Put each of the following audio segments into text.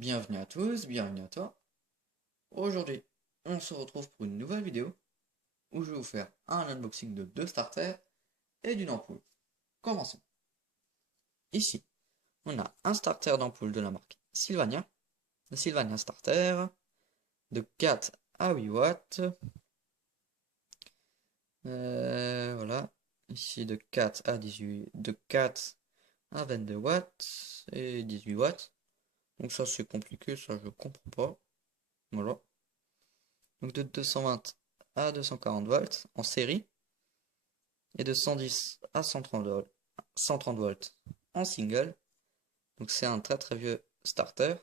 Bienvenue à tous, bienvenue à toi. Aujourd'hui, on se retrouve pour une nouvelle vidéo où je vais vous faire un unboxing de deux starters et d'une ampoule. Commençons. Ici, on a un starter d'ampoule de la marque Sylvania, le Sylvania Starter de 4 à 8 watts. Voilà, ici de 4 à 18, de 4 à 22 watts et 18 watts. Donc ça c'est compliqué, ça je comprends pas. Voilà. Donc de 220 à 240 volts en série et de 110 à 130 volts en single. Donc c'est un très très vieux starter.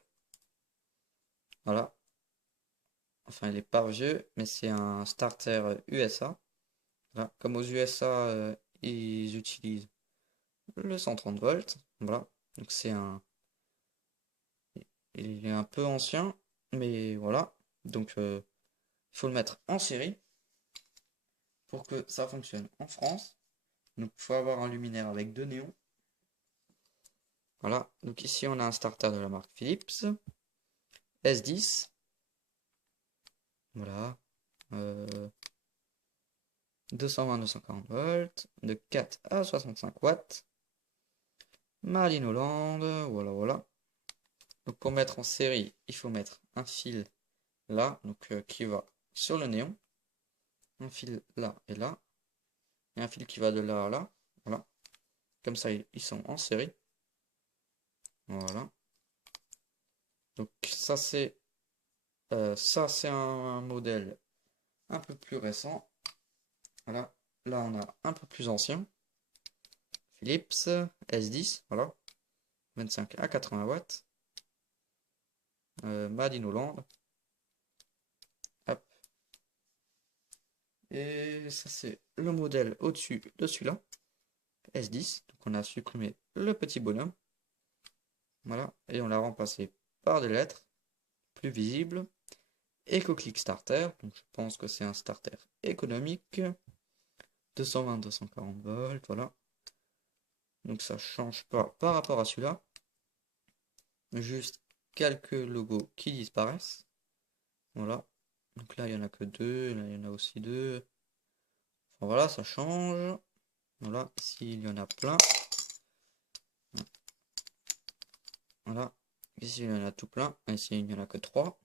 Voilà. Enfin, il est pas vieux, mais c'est un starter USA. Voilà. Comme aux USA, ils utilisent le 130 volts. Voilà. Donc c'est un... Il est un peu ancien, mais voilà. Donc il faut le mettre en série pour que ça fonctionne en France. Donc il faut avoir un luminaire avec deux néons. Voilà. Donc ici on a un starter de la marque Philips S10. Voilà. 220-240 volts, de 4 à 65 watts. Marine Hollande, voilà, voilà. Donc pour mettre en série, il faut mettre un fil là, donc qui va sur le néon, un fil là et là, et un fil qui va de là à là, voilà. Comme ça, ils sont en série. Voilà. Donc ça c'est un modèle un peu plus récent. Voilà. Là on a un peu plus ancien. Philips S10, voilà. 25 à 80 watts. Made in Hollande. Hop. Et ça c'est le modèle au-dessus de celui-là. S10. Donc on a supprimé le petit bonhomme. Voilà. Et on l'a remplacé par des lettres plus visibles. EcoClick Starter. Donc je pense que c'est un starter économique. 220-240 volts. Voilà. Donc ça change pas par rapport à celui-là. Juste quelques logos qui disparaissent. Voilà. Donc là il n'y en a que deux. Là il y en a aussi deux. Enfin, voilà, ça change. Voilà. Ici il y en a plein. Voilà. Ici il y en a tout plein. Ici il n'y en a que 3.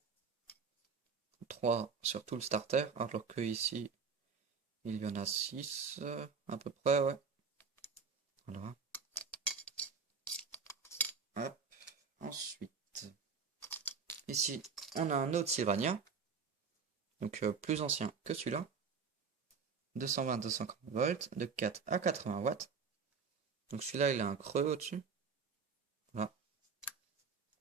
3 sur tout le starter. Alors que ici il y en a 6 à peu près, ouais. Voilà. Hop. Ensuite, ici on a un autre Sylvania. Donc plus ancien que celui-là. 220-240 volts, de 4 à 80 watts. Donc celui-là il a un creux au-dessus. Voilà.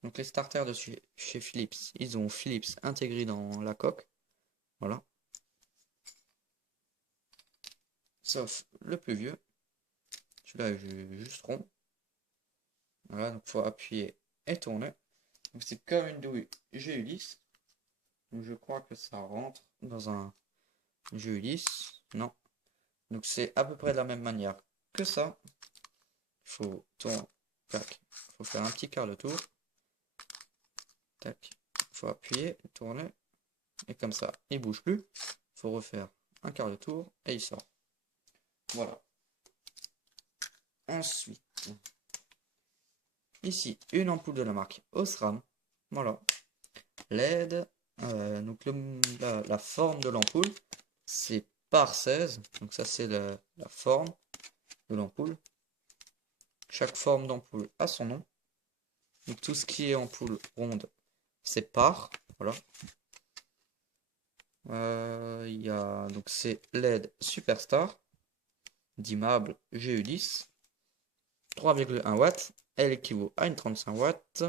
Donc les starters de chez Philips, ils ont Philips intégré dans la coque. Voilà. Sauf le plus vieux. Celui-là est juste rond. Voilà, donc il faut appuyer et tourner. Donc c'est comme une douille GU10. Donc je crois que ça rentre dans un GU10. Non. Donc c'est à peu près de la même manière que ça. Il faut tourner. Tac. Il faut faire un petit quart de tour. Tac. Il faut appuyer, tourner. Et comme ça, il bouge plus. Il faut refaire un quart de tour et il sort. Voilà. Ensuite, ici, une ampoule de la marque Osram. Voilà. LED. Donc la forme de l'ampoule, c'est par 16. Donc ça, c'est la forme de l'ampoule. Chaque forme d'ampoule a son nom. Donc tout ce qui est ampoule ronde, c'est par. Voilà. Il y a donc c'est LED Superstar d'immeuble GU10. 3,1 watts. Elle équivaut à une 35 watts.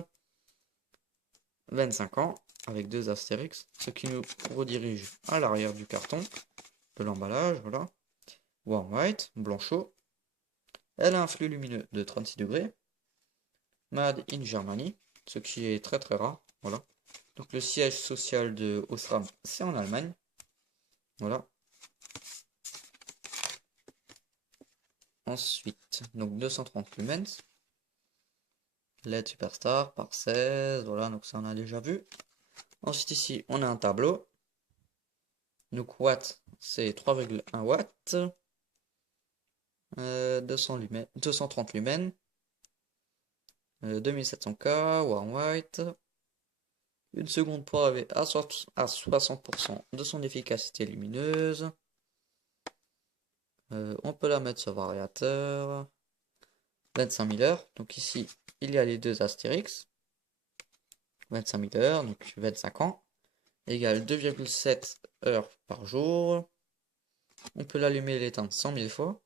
25 ans avec deux astérix, ce qui nous redirige à l'arrière du carton de l'emballage. Voilà. Warm white, blanc chaud. Elle a un flux lumineux de 36 degrés. Made in Germany, ce qui est très très rare. Voilà. Donc le siège social de Osram, c'est en Allemagne. Voilà. Ensuite, donc 230 lumens. LED Superstar par 16. Voilà, donc ça on a déjà vu. Ensuite ici, on a un tableau. Donc watts, c'est 3,1 watts. 200 lumens, 230 lumens. 2700K, warm white. Une seconde pour arriver à 60% de son efficacité lumineuse. On peut la mettre sur variateur. 25 000 heures. Donc ici, il y a les deux astérix. 25 000 heures, donc 25 ans. Égale 2,7 heures par jour. On peut l'allumer et l'éteindre 100 000 fois.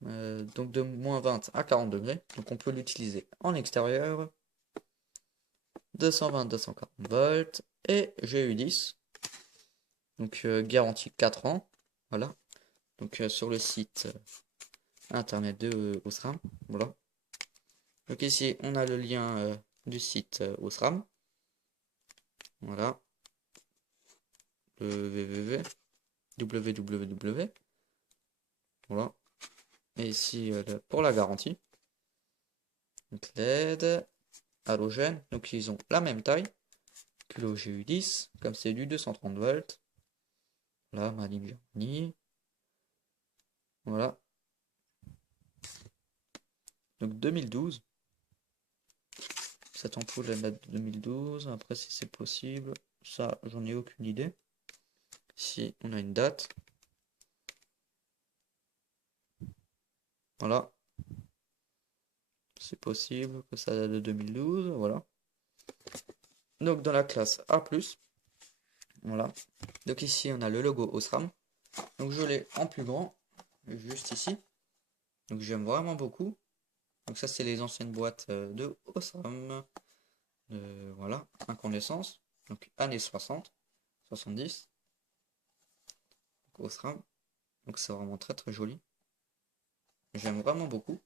Donc de moins 20 à 40 degrés. Donc on peut l'utiliser en extérieur. 220-240 volts. Et GU10. Donc garantie 4 ans. Voilà. Donc sur le site internet de Osram. Voilà. Donc ici on a le lien du site Osram. Voilà. Le www. Voilà. Et ici pour la garantie. Donc LED, halogène. Donc ils ont la même taille que le GU10. Comme c'est du 230 volts. Voilà, Made Germany. Voilà. Donc 2012. Cette ampoule elle date de 2012. Après si c'est possible, ça j'en ai aucune idée. Ici on a une date. Voilà. C'est possible que ça date de 2012. Voilà. Donc dans la classe A+. Voilà. Donc ici on a le logo Osram. Donc je l'ai en plus grand. Juste ici. Donc j'aime vraiment beaucoup. Donc ça c'est les anciennes boîtes de Osram. Voilà. Incandescence. Donc années 60. 70. Donc Osram. Donc c'est vraiment très très joli. J'aime vraiment beaucoup.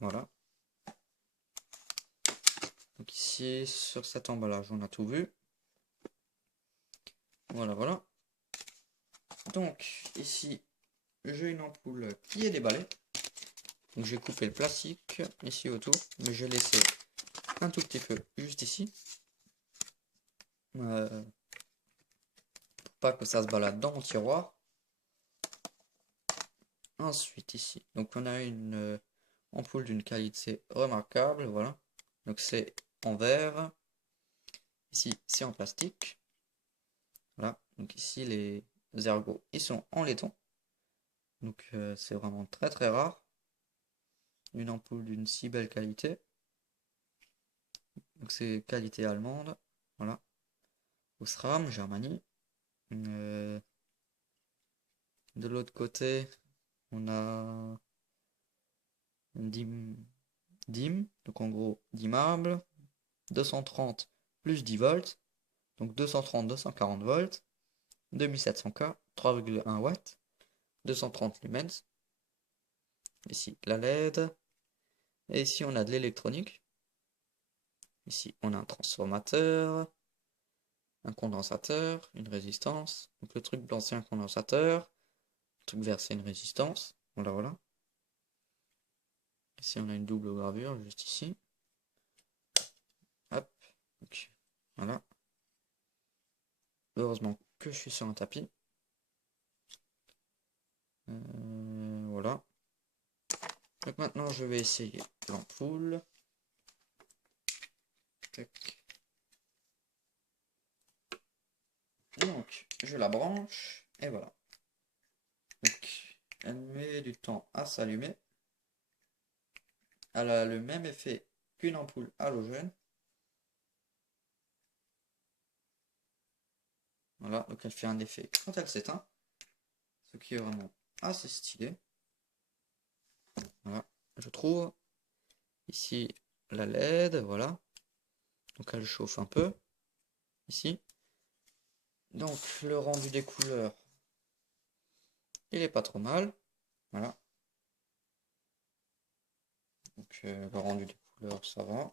Voilà. Donc ici sur cet emballage on a tout vu. Voilà voilà. Donc ici j'ai une ampoule qui est déballée. Donc j'ai coupé le plastique ici autour. Mais j'ai laissé un tout petit peu juste ici. Pour pas que ça se balade dans mon tiroir. Ensuite ici, donc on a une ampoule d'une qualité remarquable, voilà. Donc c'est en verre. Ici c'est en plastique. Voilà. Donc ici les ergots ils sont en laiton. Donc c'est vraiment très très rare. Une ampoule d'une si belle qualité. Donc c'est qualité allemande. Voilà. Osram, Germanie. De l'autre côté, on a DIM, donc en gros dimmable. 230 plus 10 volts. Donc 230, 240 volts. 2700K, 3,1 watts. 230 lumens. Ici la LED. Et ici on a de l'électronique. Ici on a un transformateur. Un condensateur, une résistance. Donc le truc blanc c'est un condensateur. Le truc vert c'est une résistance. Voilà, voilà. Ici on a une double gravure juste ici. Hop. Donc, voilà. Heureusement que je suis sur un tapis. Voilà. Donc maintenant je vais essayer l'ampoule. Donc je la branche et voilà. Donc elle met du temps à s'allumer. Elle a le même effet qu'une ampoule halogène. Voilà, donc elle fait un effet quand elle s'éteint. Ce qui est vraiment assez stylé. Voilà, je trouve. Ici la LED, voilà. Donc elle chauffe un peu. Ici. Donc le rendu des couleurs, il est pas trop mal. Voilà. Donc le rendu des couleurs, ça va.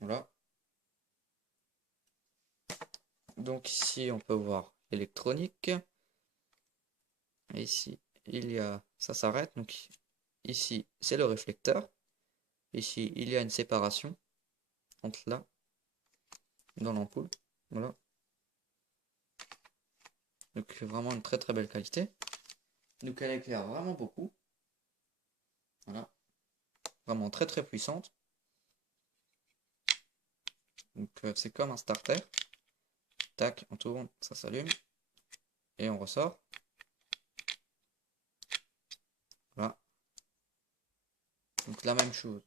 Voilà. Donc ici on peut voir électronique. Et ici il y a, ça s'arrête. Donc ici c'est le réflecteur. Ici, il y a une séparation entre là, dans l'ampoule. Voilà. Donc vraiment une très très belle qualité. Donc elle éclaire vraiment beaucoup. Voilà. Vraiment très très puissante. Donc c'est comme un starter. Tac, on tourne, ça s'allume. Et on ressort. Voilà. Donc la même chose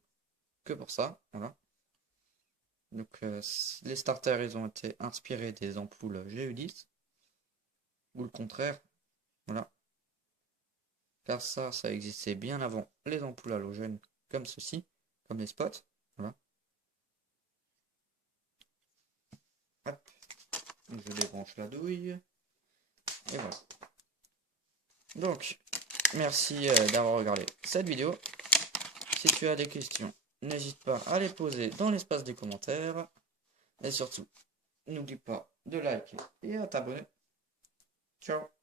que pour ça. Voilà. Donc les starters, ils ont été inspirés des ampoules GU10. Ou le contraire. Voilà. Car ça existait bien avant les ampoules halogènes comme ceci, comme les spots. Voilà. Hop. Donc, je débranche la douille. Et voilà. Donc, merci d'avoir regardé cette vidéo. Si tu as des questions, n'hésite pas à les poser dans l'espace des commentaires. Et surtout, n'oublie pas de liker et à t'abonner. Ciao.